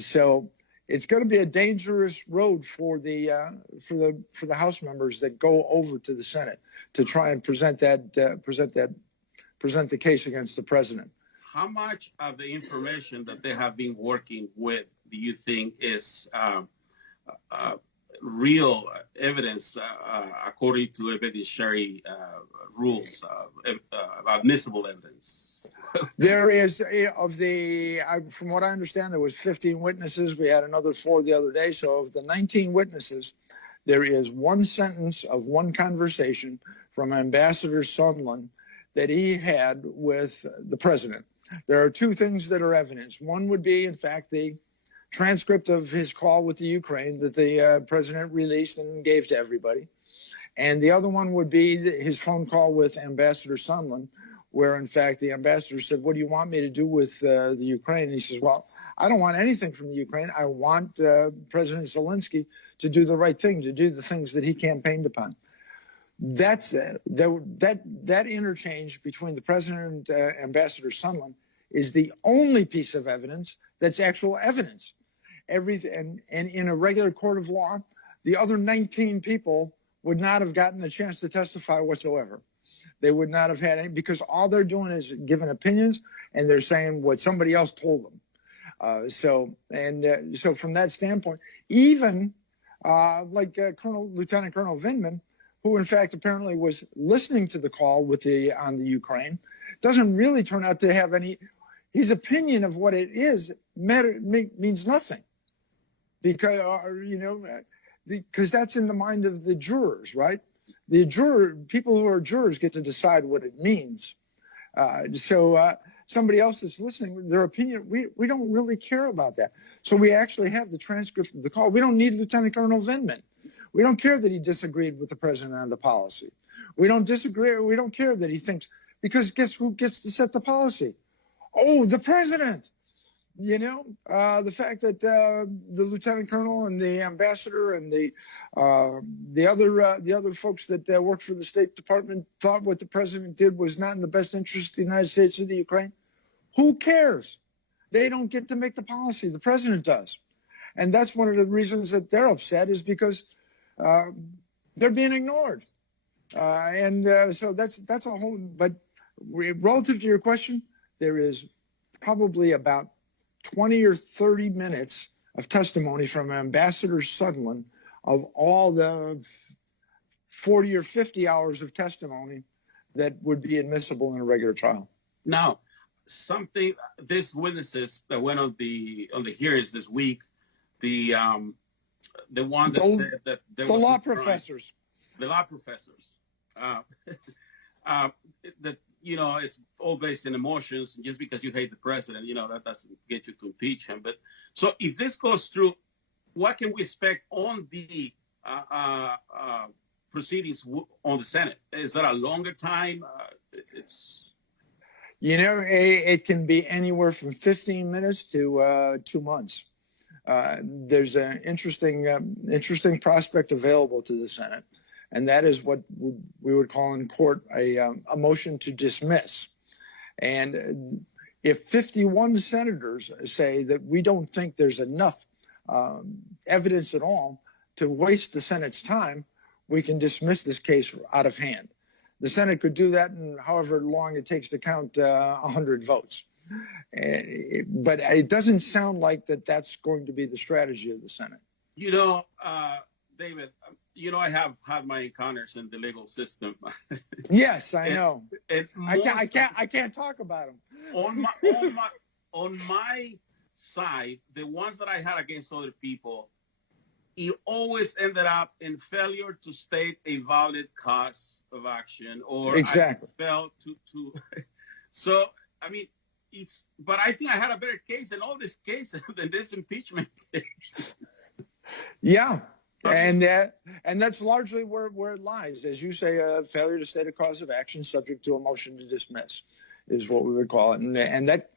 So it's going to be a dangerous road for the House members that go over to the Senate to try and present the case against the president. How much of the information that they have been working with do you think is real evidence according to evidentiary rules, admissible evidence? There is, from what I understand, there was 15 witnesses. We had another 4 the other day. So of the 19 witnesses, there is one sentence of one conversation from Ambassador Sondland that he had with the president. There are 2 things that are evidence. One would be, in fact, the transcript of his call with the Ukraine that the president released and gave to everybody. And the other one would be his phone call with Ambassador Sondland, where, in fact, the ambassador said, what do you want me to do with the Ukraine? And he says, well, I don't want anything from the Ukraine. I want President Zelensky to do the right thing, to do the things that he campaigned upon. That's that interchange between the president and Ambassador Sondland is the only piece of evidence that's actual evidence. Everything, and in a regular court of law, the other 19 people would not have gotten a chance to testify whatsoever. They would not have had any, because all they're doing is giving opinions, and they're saying what somebody else told them. So from that standpoint, even like Lieutenant Colonel Vindman, who in fact apparently was listening to the call on the Ukraine, doesn't really turn out to have any. His opinion of what it is means nothing, because that's in the mind of the jurors, right? people who are jurors get to decide what it means. So somebody else that's listening, their opinion, we don't really care about that. So we actually have the transcript of the call. We don't need Lieutenant Colonel Vindman. We don't care that he disagreed with the president on the policy. We don't disagree. We don't care that he thinks, because guess who gets to set the policy? Oh, the president. You know, the fact that the lieutenant colonel and the ambassador and the other folks that work for the State Department thought what the president did was not in the best interest of the United States or the Ukraine. Who cares? They don't get to make the policy. The president does. And that's one of the reasons that they're upset, is because they're being ignored. So that's a whole, but relative to your question, there is probably about 20 or 30 minutes of testimony from Ambassador Sutherland of all the 40 or 50 hours of testimony that would be admissible in a regular trial. Now, these witnesses that went on the hearings this week, the one that said that there was law professors, that, you know, it's all based in emotions. Just because you hate the president, you know, that doesn't get you to impeach him. But so if this goes through, what can we expect on the proceedings on the Senate? Is that a longer time? You know, it can be anywhere from 15 minutes to 2 months. There's an interesting prospect available to the Senate, and that is what we would call in court a motion to dismiss. And if 51 senators say that we don't think there's enough evidence at all to waste the Senate's time, we can dismiss this case out of hand. The Senate could do that in however long it takes to count 100 votes. But it doesn't sound like that's going to be the strategy of the Senate. You know, David, you know, I have had my encounters in the legal system. Yes, I know. I can't talk about them. On my side, the ones that I had against other people, it always ended up in failure to state a valid cause of action, or exactly. I failed to. So, I mean, but I think I had a better case in all these cases than this impeachment case. Yeah. And that's largely where it lies. As you say, a failure to state a cause of action subject to a motion to dismiss is what we would call it. And that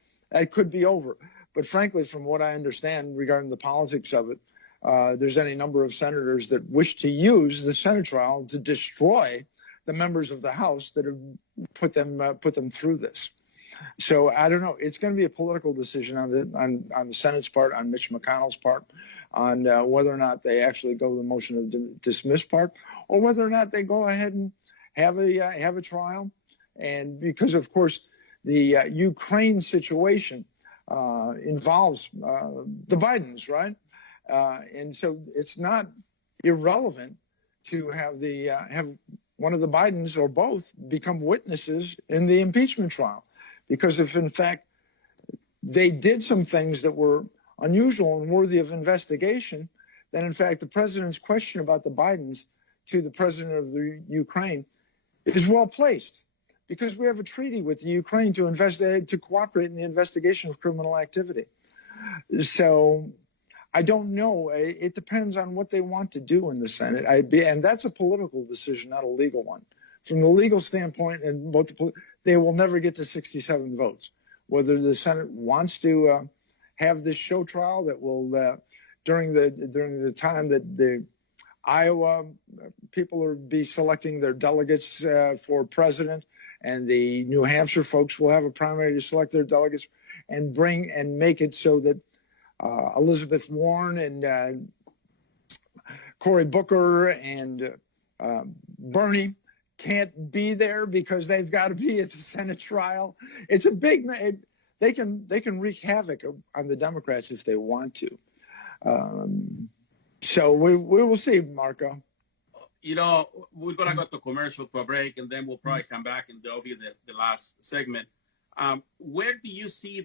could be over. But frankly, from what I understand regarding the politics of it, there's any number of senators that wish to use the Senate trial to destroy the members of the House that have put them through this. So I don't know. It's going to be a political decision on the Senate's part, on Mitch McConnell's part, on whether or not they actually go the motion of dismiss part, or whether or not they go ahead and have a trial. And because, of course, the Ukraine situation involves the Bidens, right? And so it's not irrelevant to have have one of the Bidens or both become witnesses in the impeachment trial. Because if, in fact, they did some things that were unusual and worthy of investigation, then, in fact, the president's question about the Bidens to the president of the Ukraine is well placed, because we have a treaty with the Ukraine to cooperate in the investigation of criminal activity. So I don't know. It depends on what they want to do in the Senate. And that's a political decision, not a legal one. From the legal standpoint, and they will never get to 67 votes. Whether the Senate wants to have this show trial that will, during the time that the Iowa people will be selecting their delegates for president, and the New Hampshire folks will have a primary to select their delegates, and make it so that Elizabeth Warren and Cory Booker and Bernie can't be there because they've got to be at the Senate trial. It's a big. They can wreak havoc on the Democrats if they want to. So we will see, Marco. You know, we're gonna go to commercial for a break, and then we'll probably come back, and there'll be the last segment. Where do you see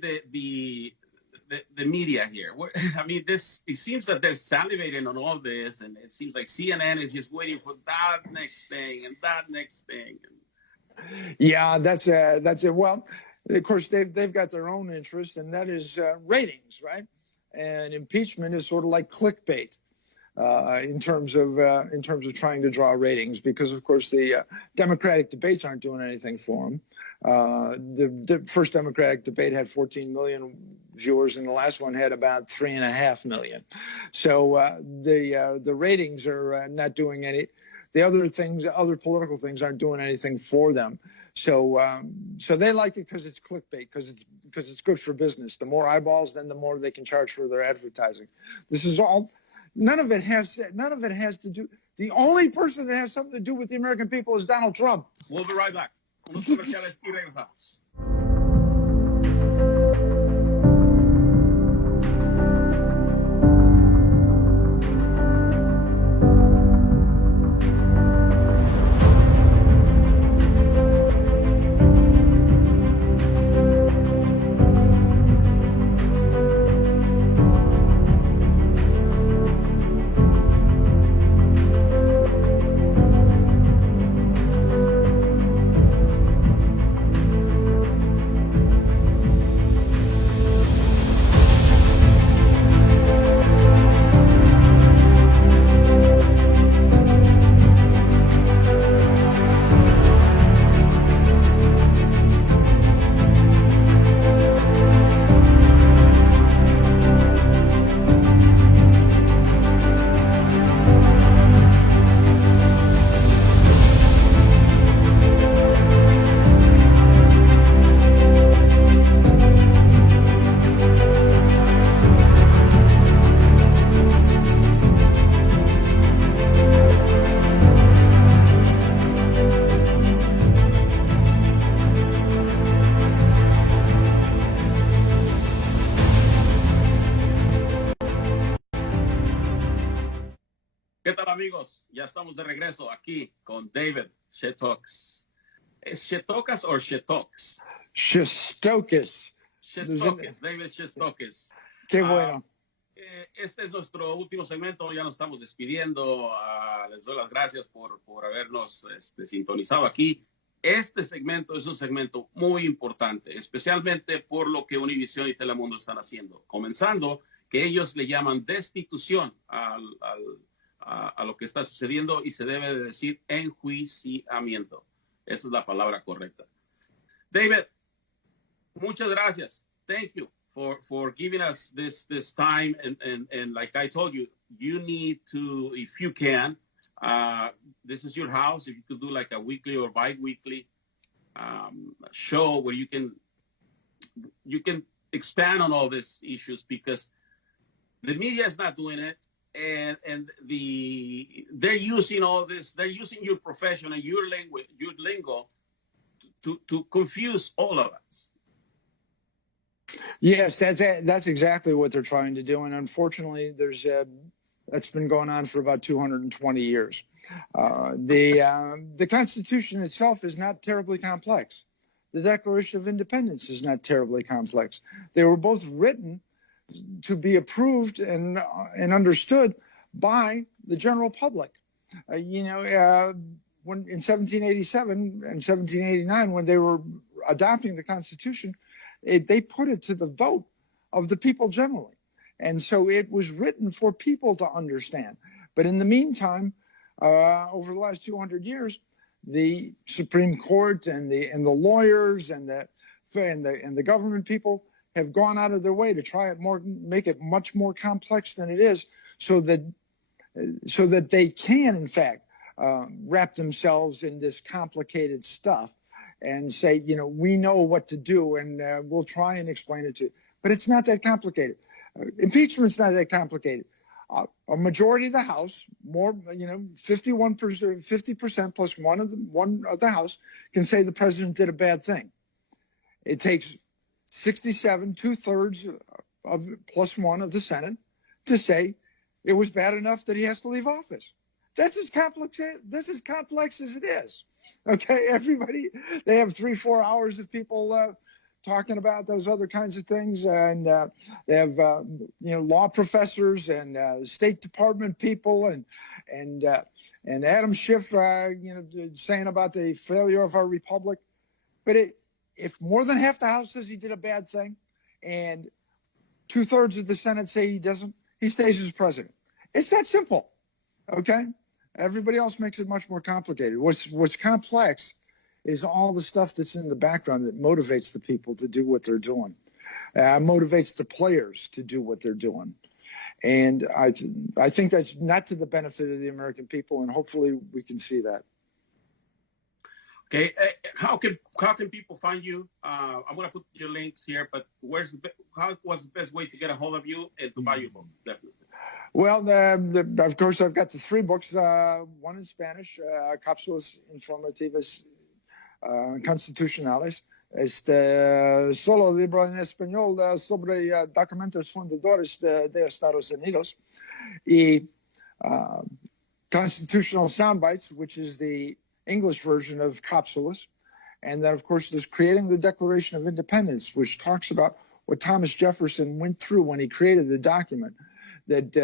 the media here. I mean, it seems that they're salivating on all this, and it seems like CNN is just waiting for that next thing and that next thing. Yeah, that's it. Well, of course, they've got their own interest, and that is ratings, right? And impeachment is sort of like clickbait in terms of trying to draw ratings, because of course the Democratic debates aren't doing anything for them. The first Democratic debate had 14 million viewers, and the last one had about 3.5 million. So the ratings are not doing any. The other political things aren't doing anything for them. So they like it because it's clickbait, because it's good for business. The more eyeballs, then the more they can charge for their advertising. This is all. None of it has to do. The only person that has something to do with the American people is Donald Trump. We'll be right back. Unos comerciales y regresamos. ¿Qué tal, amigos? Ya estamos de regreso aquí con David Shestokas. ¿Es Shestokas o Shestokas? Shestokas. Shestokas, David Shestokas. Qué bueno. Este es nuestro último segmento, ya nos estamos despidiendo. Les doy las gracias por habernos sintonizado aquí. Este segmento es un segmento muy importante, especialmente por lo que Univision y Telemundo están haciendo. Comenzando, que ellos le llaman destitución a lo que está sucediendo, y se debe de decir enjuiciamiento. Esa es la palabra correcta. David, muchas gracias. Thank you for giving us this time. And like I told you, you need to, if you can, this is your house. If you could do like a weekly or bi-weekly show where you can expand on all these issues, because the media is not doing it. And they're using all this. They're using your profession and your language, your lingo, to confuse all of us. Yes, that's exactly what they're trying to do. And unfortunately, that's been going on for about 220 years. The Constitution itself is not terribly complex. The Declaration of Independence is not terribly complex. They were both written to be approved and understood by the general public. When in 1787 and 1789, when they were adopting the Constitution, they put it to the vote of the people generally. And so it was written for people to understand. But in the meantime, over the last 200 years, the Supreme Court and the lawyers and the government people have gone out of their way to try it make it much more complex than it is, so that they can, in fact, wrap themselves in this complicated stuff and say, we know what to do, and we'll try and explain it to you. But it's not that complicated. Impeachment's not that complicated. A majority of the House, 50% plus one of the House, can say the president did a bad thing. It takes 67, 2/3 plus one of the Senate to say it was bad enough that he has to leave office. That's as complex as it is. Okay, everybody, they have 3-4 hours of people talking about those other kinds of things, and they have law professors and State Department people and Adam Schiff saying about the failure of our republic. But if more than half the House says he did a bad thing, and 2/3 of the Senate say he doesn't, he stays as president. It's that simple. Okay, everybody else makes it much more complicated. What's complex is all the stuff that's in the background that motivates the people to do what they're doing, motivates the players to do what they're doing. And I think that's not to the benefit of the American people, and hopefully we can see that. Okay, how can people find you? I'm going to put your links here, but what's the best way to get a hold of you and to buy your book? Definitely. Well, of course, I've got the 3 books, one in Spanish, Cápsulas Informativas Constitucionales, solo libro en español sobre documentos fundadores de Estados Unidos, y Constitutional Soundbites, which is the English version of Cápsulas. And then, of course, there's Creating the Declaration of Independence, which talks about what Thomas Jefferson went through when he created the document that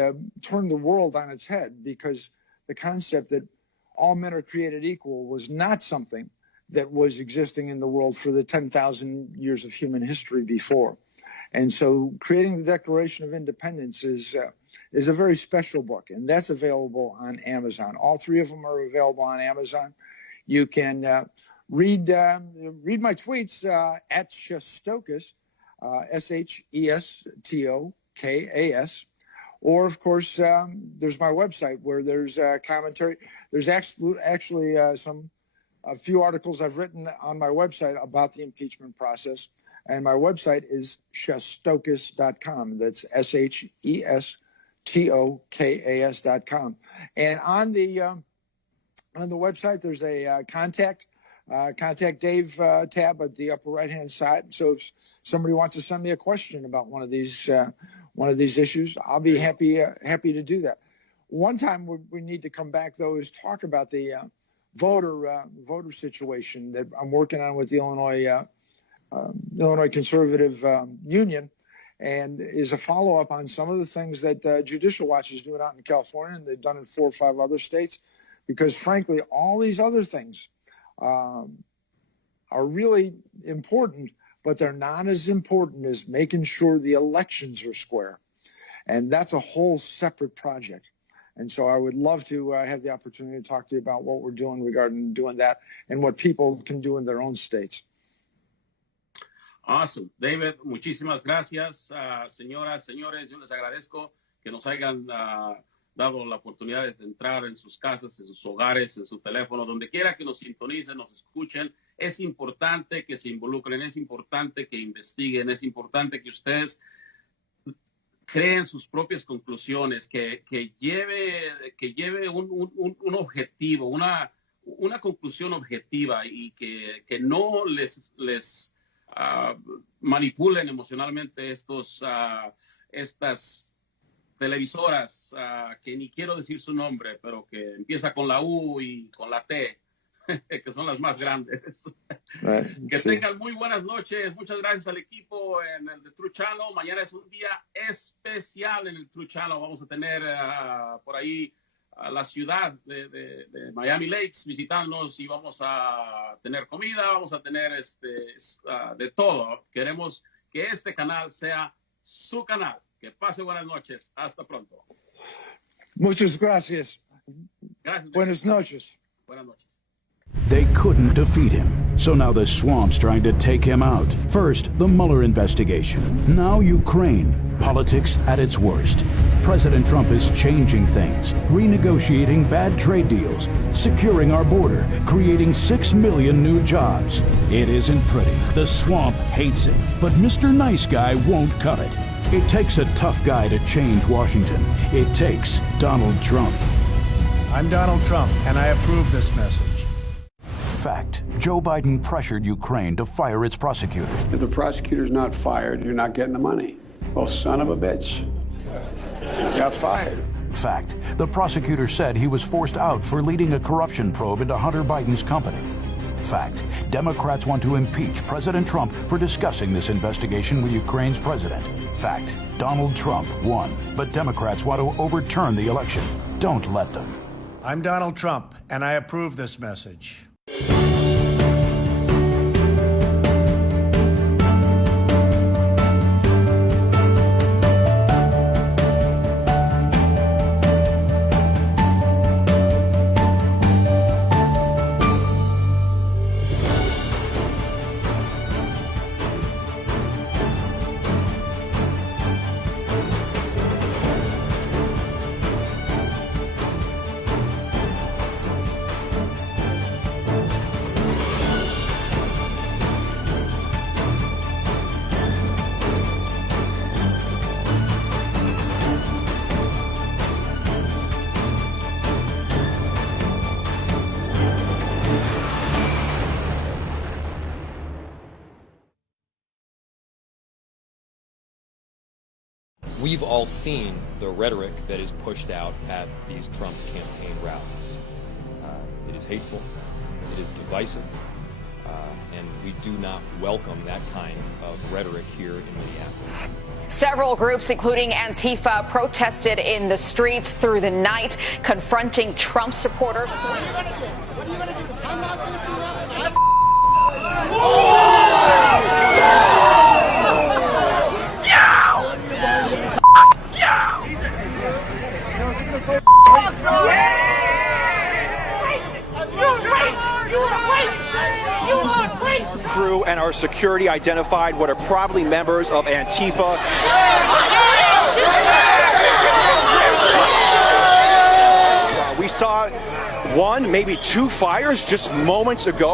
turned the world on its head, because the concept that all men are created equal was not something that was existing in the world for the 10,000 years of human history before. And so Creating the Declaration of Independence is a very special book, and that's available on Amazon. All 3 of them are available on Amazon. You can read my tweets at Shestokas, Shestokas, or of course there's my website where there's commentary. There's actually a few articles I've written on my website about the impeachment process, and my website is shestokas.com. That's SHESTOKAS.com. And on the website, there's a contact Dave tab at the upper right-hand side. So if somebody wants to send me a question about one of these issues, I'll be happy to do that. One time we need to come back, though, is talk about the voter situation that I'm working on with the Illinois Conservative Union, and is a follow-up on some of the things that Judicial Watch is doing out in California, and they've done in 4 or 5 other states, because frankly, all these other things are really important, but they're not as important as making sure the elections are square. And that's a whole separate project. And so I would love to have the opportunity to talk to you about what we're doing regarding doing that and what people can do in their own states. Awesome. David, muchísimas gracias. Señoras, señores, yo les agradezco que nos hayan dado la oportunidad de entrar en sus casas, en sus hogares, en su teléfono, donde quiera que nos sintonicen, nos escuchen. Es importante que se involucren, es importante que investiguen, es importante que ustedes creen sus propias conclusiones, que lleve un objetivo, una conclusión objetiva, y que no les manipulen emocionalmente estas televisoras, que ni quiero decir su nombre, pero que empieza con la U y con la T, que son las más grandes. Que tengan muy buenas noches. Muchas gracias al equipo en el The Truth Channel. Mañana es un día especial en el Truth Channel. Vamos a tener por ahí la ciudad de Miami Lakes visitándonos, y vamos a tener comida, vamos a tener de todo. Queremos que este canal sea su canal. Que pase buenas noches. Hasta pronto. Muchas gracias. Gracias. Buenas noches. Buenas noches. They couldn't defeat him, so now the swamp's trying to take him out. First, the Mueller investigation. Now Ukraine. Politics at its worst. President Trump is changing things, renegotiating bad trade deals, securing our border, creating 6 million new jobs. It isn't pretty. The swamp hates it, but Mr. Nice Guy won't cut it. It takes a tough guy to change Washington. It takes Donald Trump. I'm Donald Trump, and I approve this message. Fact: Joe Biden pressured Ukraine to fire its prosecutor. If the prosecutor's not fired, you're not getting the money. Well, son of a bitch. Got fired. Fact: the prosecutor said he was forced out for leading a corruption probe into Hunter Biden's company. Fact: Democrats want to impeach President Trump for discussing this investigation with Ukraine's president. Fact, Donald Trump won, but Democrats want to overturn the election. Don't let them. I'm Donald Trump, and I approve this message. We've all seen the rhetoric that is pushed out at these Trump campaign rallies. It is hateful, it is divisive, and we do not welcome that kind of rhetoric here in Minneapolis. Several groups, including Antifa, protested in the streets through the night, confronting Trump supporters. What are you going to do? What are you going to do? I'm not going to do nothing. Crew and our security identified what are probably members of Antifa. We saw one, maybe two fires just moments ago.